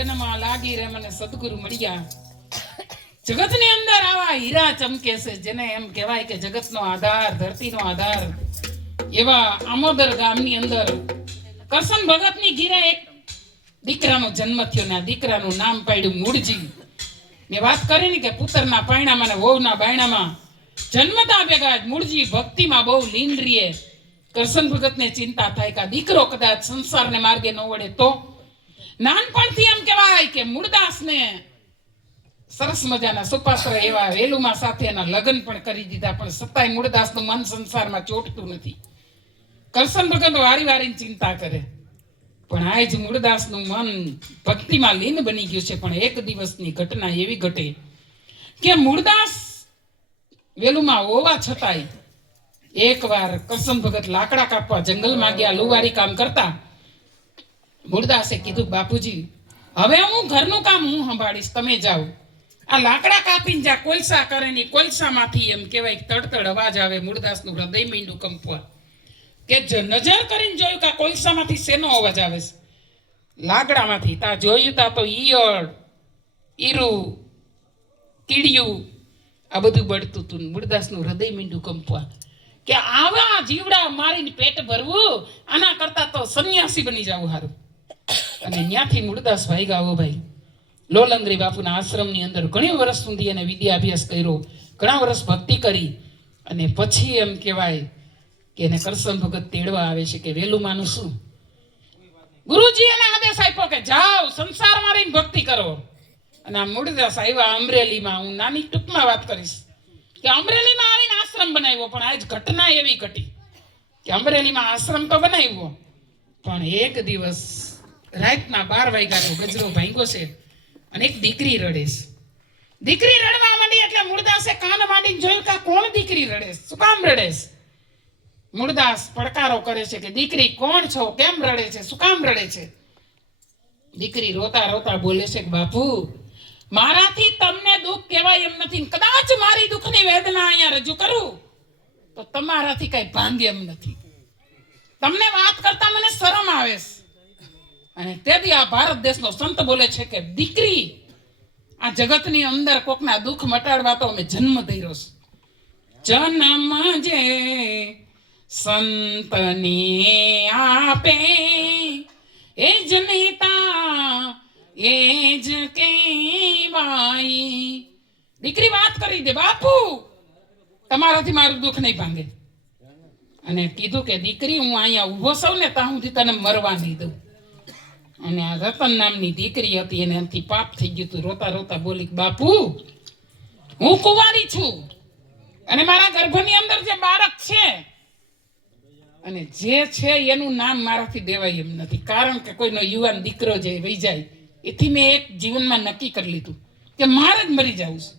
લગ્નમાં લાગી રે મને સદગુરુ મળ્યા. જગતની અંદર આવા હીરા ચમકે છે, જેને એમ કહેવાય કે જગતનો આધાર, ધરતીનો આધાર. એવા આમોદર ગામની અંદર કરશન ભગતની ઘીરે એક દીકરાનો જન્મ થયો ને આ દીકરાનું નામ પાડ્યું મૂળજી. મેં વાત કરી ને કે પુત્રના પાયણામાં ને વહુના બાયણામાં જન્મતા ભેગા જ મૂળજી ભક્તિમાં બહુ લીન રીએ. કરશન ભગતને ચિંતા થાય કે દીકરો કદાચ સંસારને માર્ગે ન વળે તો. નાનપણથી એમ કહેવાય કે મૂળદાસને સરસ મજાના સુપાત્ર એવા વેલુમાં સાથે એના લગ્ન પણ કરી દીધા, પણ છતાંય મૂળદાસનું મન સંસારમાં ચોટતું નથી. કરશન ભગત વારી વારીને ચિંતા કરે, પણ આજ મૂળદાસનું મન ભક્તિમાં લીન બની ગયું છે. પણ એક દિવસની ઘટના એવી ઘટે કે મૂળદાસ વેલુમાં હોવા છતાંય એકવાર કરશન ભગત લાકડા કાપવા જંગલમાં ગયા, લુવારી કામ કરતા. મૂળદાસે કીધું, બાપુજી હવે હું ઘરનું કામ હું સંભાળીશ, તમે જાઓ. આ લાકડા કાપીને જ્યાં કોલસા કરે ને કોલસામાંથી એમ કહેવાય તડતડ અવાજ આવે. મૂળદાસનું હૃદય મીંડું કંપવા કે નજર કરીને જોયું કે કોલસામાંથી શેનો અવાજ આવે છે. લાકડામાંથી. તા જોયું તા તો ઈયળ, ઈરું, કીડિયું આ બધું બળતું હતું. મૂળદાસનું હૃદય મીંડું કંપવા કે આવા જીવડા મારીને પેટ ભરવું, આના કરતા તો સંન્યાસી બની જવું સારું. અને ત્યાંથી મૂળદાસ ભાગ્યા. હો ભાઈ, લોલંગરી બાપુના આશ્રમની અંદર ઘણી વર્ષ સુધી એને વિદ્યા અભ્યાસ કર્યો, ઘણા વર્ષ ભક્તિ કરી. અને પછી એમ કહેવાય કે એને કરશન ભગત તેડવા આવે છે કે વેલુમાનું શું. ગુરુજી એને આદેશ આપ્યો કે જાઓ સંસારમાં રહીને ભક્તિ કરો. અને આ મૂળદાસ આવ્યા અમરેલીમાં. હું નાની ટૂંકમાં વાત કરીશ કે અમરેલીમાં આવીને આશ્રમ બનાવ્યો. પણ આજ ઘટના એવી ઘટી કે અમરેલીમાં આશ્રમ તો બનાવ્યો, પણ એક દિવસ રાતના 12 વાગ્યાનો ગજરો ભાંગ્યો છે અને એક દીકરી રડે છે. દીકરી રડવા માંડી એટલે મૂળદાસે કાન માંડીને જોયું કે કોણ દીકરી રડે છે, શું કામ રડે છે. મૂળદાસ પડકારો કરે છે કે દીકરી કોણ છો, કેમ રડે છે, શું કામ રડે છે. દીકરી રોતા રોતા બોલે છે કે બાપુ મારાથી તમને દુઃખ કહેવાય એમ નથી. કદાચ મારી દુઃખની વેદના અહીંયા રજૂ કરું તો તમારાથી કઈ ભાંગે એમ નથી. તમને વાત કરતા મને શરમ આવે છે. અને તેથી આ ભારત દેશનો સંત બોલે છે કે દીકરી આ જગતની અંદર કોકના દુઃખ મટાડવા તો અમે જન્મ ધર્યો છે. જન્મ જે સંતની આપે એ જ નેતા એ જ કહેવાય. દીકરી વાત કરી દે, બાપુ તમારાથી મારું દુઃખ નહીં ભાંગે. અને કીધું કે દીકરી હું અહીંયા ઊભો છું ને ત્યાં સુધી તને મરવા નહીં દઉં. અને આ રતન નામની દીકરી હતી, એને એમથી પાપ થઈ ગયું હતું. રોતા રોતા બોલી, બાપુ હું કુંવારી છું અને મારા ગર્ભની અંદર જે બાળક છે અને જે છે એનું નામ મારાથી દેવાય એમ નથી. કારણ કે કોઈનો યુવાન દીકરો જે વહી જાય એથી મેં એક જીવનમાં નક્કી કરી લીધું કે મારે જ મરી જવું છે,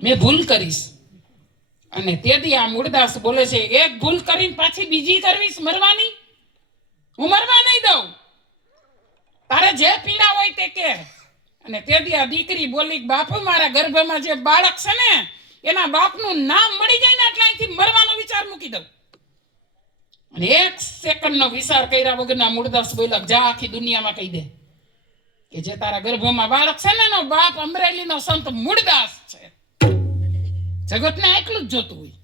મેં ભૂલ કરીશ. અને તેથી આ મૂળદાસ બોલે છે એક ભૂલ કરીને પાછી બીજી કરવીશ મરવાની, હું મરવા નહીં દઉં, તારે જે પીડા હોય તે કે. અને તેથી આ દીકરી બોલી, બાપુ મારા ગર્ભમાં જે બાળક છે ને એના બાપનું નામ મળી જાય ને એટલે અહીંથી મરવાનો વિચાર મૂકી દઉં. અને 1 સેકન્ડનો વિચાર કર્યા વગરના મૂળદાસ બોલ્યા, જા આખી દુનિયામાં કહી દે કે જે તારા ગર્ભમાં બાળક છે ને એનો બાપ અમરેલીનો સંત મૂળદાસ છે. જગતને એટલું જ જોતું હોય.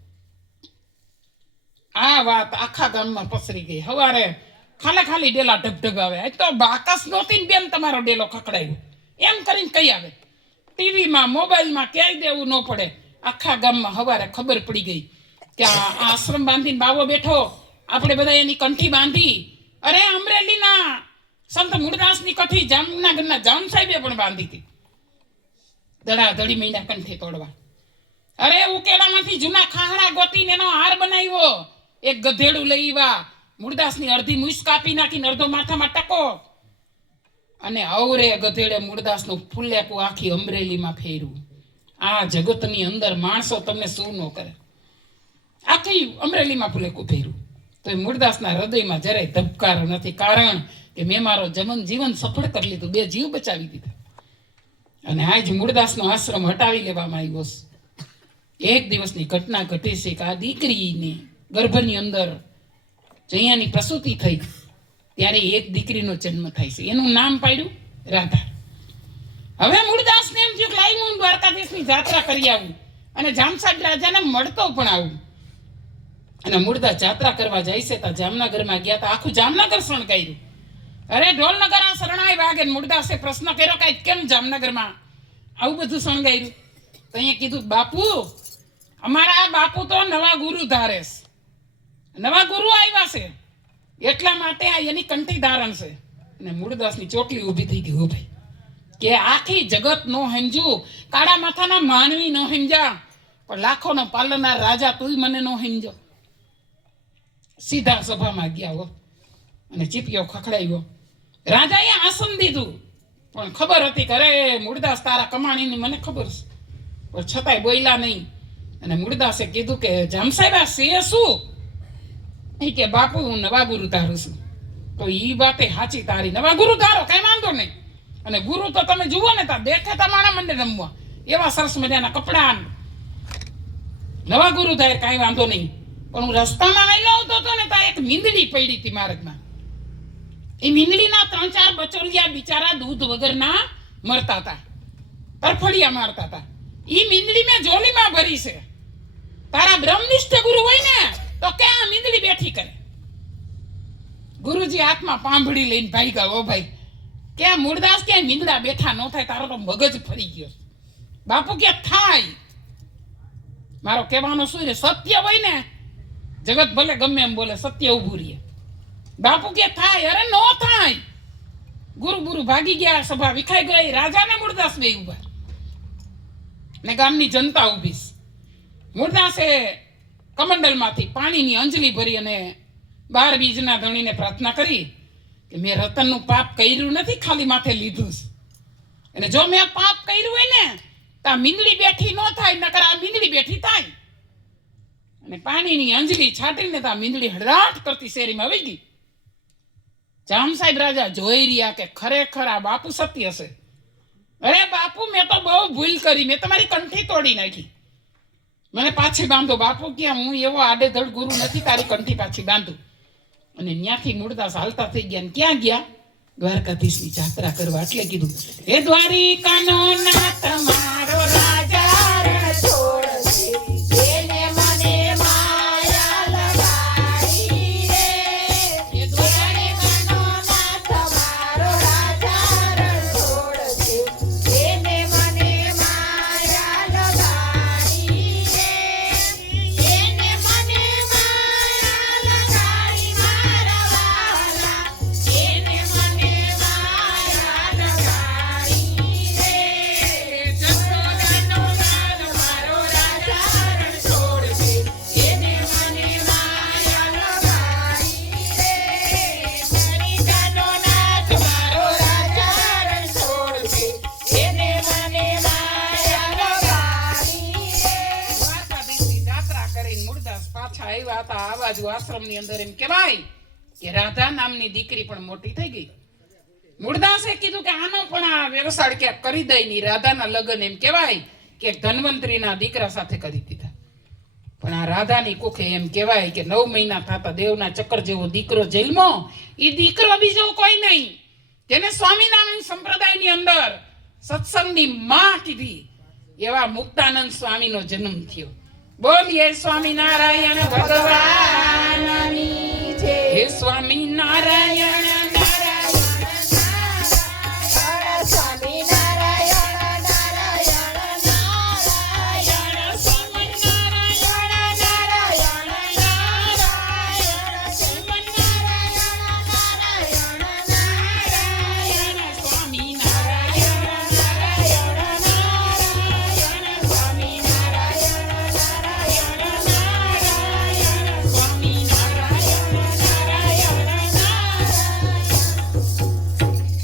આ વાત આખા ગામમાં પસરી ગઈ. સવારે ખાલી ડેલા ઢગઢગાવે, આજ તો બાકસ નહોતી ને બેન તમારો ડેલો ખકડાયો એમ કરીને કહી આવે. ટીવીમાં મોબાઈલમાં ક્યાંય દેવું ન પડે. આખા ગામમાં સવારે ખબર પડી ગઈ કે આ આશ્રમ બાંધીને બાવો બેઠો, આપણે બધા એની કંઠી બાંધી. અરે અમરેલીના સંત મૂળદાસની કંઠી જામનગરના જામ સાહેબે પણ બાંધી હતી. ધડાધડી મહિના કંઠી તોડવા. અરે ઉકેડામાંથી જૂના ખાહડા ગોતીને એનો હાર બનાવ્યો. એક ગધેડું લઈ આવ્યા, મૂળદાસની અડધી મૂસ કાપી નાખીને અડધો માથામાં ટકો. અને અવરે ગધેડે મૂળદાસનું ફૂલેકું આખી અમરેલીમાં ફેર્યું. આ જગતની અંદર માણસો તમને શું ન કરે, આખી અમરેલીમાં ફૂલેકું ફેર્યું. તો એ મૂળદાસના હૃદયમાં જરાય ધબકારો નથી. કારણ કે મેં મારો જીવન સફળ કરી લીધું, 2 જીવ બચાવી દીધા. અને આજ મૂળદાસનો આશ્રમ હટાવી લેવામાં આવ્યો છે. એક દિવસની ઘટના ઘટી છે કે આ દીકરીની ગર્ભની અંદર જૈયાની પ્રસૂતિ થઈ ત્યારે એક દીકરીનો જન્મ થાય છે. એનું નામ પાડ્યું રાધા. હવે મૂળદાસને એમ થયું કે લાઈ હું દ્વારકાધીશની જાત્રા કરી આવું અને જામસાદ રાજાને મળતો પણ આવું. અને મૂળદાસ જાત્રા કરવા જાય છે તો જામનગરમાં ગયા તો આખું જામનગર શણગાર્યું. અરે ઢોલનગર આ શરણાઈ વાગે. મૂળદાસે પ્રશ્ન કર્યો કે કેમ જામનગરમાં આવું બધું શણગાર્યું? તો અહીંયા કીધું બાપુ અમારા બાપુ તો નવા ગુરુ ધારે છે, નવા ગુરુ આવ્યા છે એટલા માટે આ એની કંઠી ધારણ છે. અને મૂળદાસની ચોટલી ઊભી થઈ ગઈ. ભાઈ કે આખી જગત નો સમજ્યું, કાળા માથાના માનવી નો સમજ્યા, પણ લાખોનો પાલનનાર રાજા તુંય મને નો સમજો. સીધા સભામાં ગયા હો અને ચીપિયો ખખડાવ્યો. રાજાએ આસન દીધું પણ ખબર હતી કે અરે મૂળદાસ તારા કમાણીની મને ખબર છે, પણ છતાંય બોલ્યા નહીં. અને મૂળદાસે કીધું કે જામસાહેબ આ છે શું? એ કે બાપુ હું નવા ગુરુ ધારું છું. તો ઈ વાતે સાચી તારી, નવા ગુરુ ધારો કઈ વાંધો નહીં. અને ગુરુ તો તમે જુઓ ને તા દેખે તમારા મંડે રમવા એવા સરસ મજાના કપડા, નવા ગુરુ ધારે કાંઈ વાંધો નહીં. પણ હું રસ્તામાં આવેલો હતો ને તા એક મીંદડી પડી હતી માર્ગમાં. એ મીંદડીના 3-4 બચોલિયા બિચારા દૂધ વગરના મરતા હતા, તરફડિયા મારતા હતા. ઈ મીંદડી મેં જોલીમાં ભરી છે. તારા બ્રહ્મનિષ્ઠ ગુરુ હોય ને તો કે આ મીંદડી બેઠી કરે. ગુરુજી હાથમાં પાંભડી લઈને ભાગ્યા. ઓ ભાઈ કે મૂળદાસ કે મીંદડા બેઠા ન થાય, તારો તો મગજ ફરી ગયો. બાપુ કે થાય. મારો કહેવાનો શું છે, સત્ય હોય ને જગત ભલે ગમે એમ બોલે, સત્ય ઊભું રહીએ. બાપુ કે થાય. અરે નો થાય. ગુરુ ભાગી ગયા, સભા વિખાઈ ગઈ. રાજા ને મૂળદાસ બે ઉભા ને ગામની જનતા ઊભી. મૂળદાસે કમંડલમાંથી પાણીની અંજલી ભરી અને 12 બીજના ધણીને પ્રાર્થના કરી કે મેં રતનનું પાપ કર્યું નથી, ખાલી માથે લીધું છે. અને જો મેં પાપ કર્યું હોય ને તો આ મીંદડી બેઠી ન થાય, નકર આ મીંદડી બેઠી થાય. અને પાણીની અંજલી છાટીને તો આ મીંદડી હડરાટ કરતી શેરીમાં આવી ગઈ. જામસાહેબ રાજા જોઈ રહ્યા કે ખરેખર આ બાપુ સત્ય છે. અરે બાપુ મેં તો બહુ ભૂલ કરી, મેં તમારી કંઠી તોડી નાખી, મને પાછી બાંધો. બાપુ કે હું એવો આડેધડ ગુરુ નથી, તારી કંઠી પાછી બાંધું. અને ત્યાંથી મૂળદાસ હાલતા થઈ ગયા. ક્યાં ગયા? દ્વારકાધીશની જાત્રા કરવા. એટલે કીધું હે દ્વારિકાનો નાથ મારો રાજા રણ છોડશે, એને મને માયા લગાડી રે. હે દ્વારિકાનો નાથ મારો રાજા રણ છોડશે, એને મને માયા લગાડી રે. એને મને માયા લગાડી મારા વાલા, એને મને માયા લગાડી રે. જસોદાનો નાથ મારો રાજા રણ છોડશે, એને મને માયા લગાડી રે. સરિતાનો નાથ મારો રાજા રણ છોડશે, એને મને માયા લગાડી રે. દ્વારકાધીશની જાત્રા કરીને મૂળદાસ પાછા આવ્યા હતા. આ બાજુ આશ્રમની અંદર એમ કહેવાય કે રાધા નામની દીકરી પણ મોટી થઈ ગઈ. મૂળદાસે કીધું કે આનો પણ આ વ્યવસાય ક્યાંક કરી દઈ. ની રાધાના લગ્ન એમ કહેવાય કે ધન્વંતરીના દીકરા સાથે કરી દીધા. પણ આ રાધાની કુખે એમ કહેવાય કે 9 મહિના થતા દેવના ચક્કર જેવો દીકરો જન્મો. એ દીકરો બીજો કોઈ નહીં, જેને સ્વામિનારાયણ સંપ્રદાયની અંદર સત્સંગની માં કીધી એવા મુક્તાનંદ સ્વામીનો જન્મ થયો. બોલીએ સ્વામિનારાયણ ભગવાનની જય. હે સ્વામિનારાયણ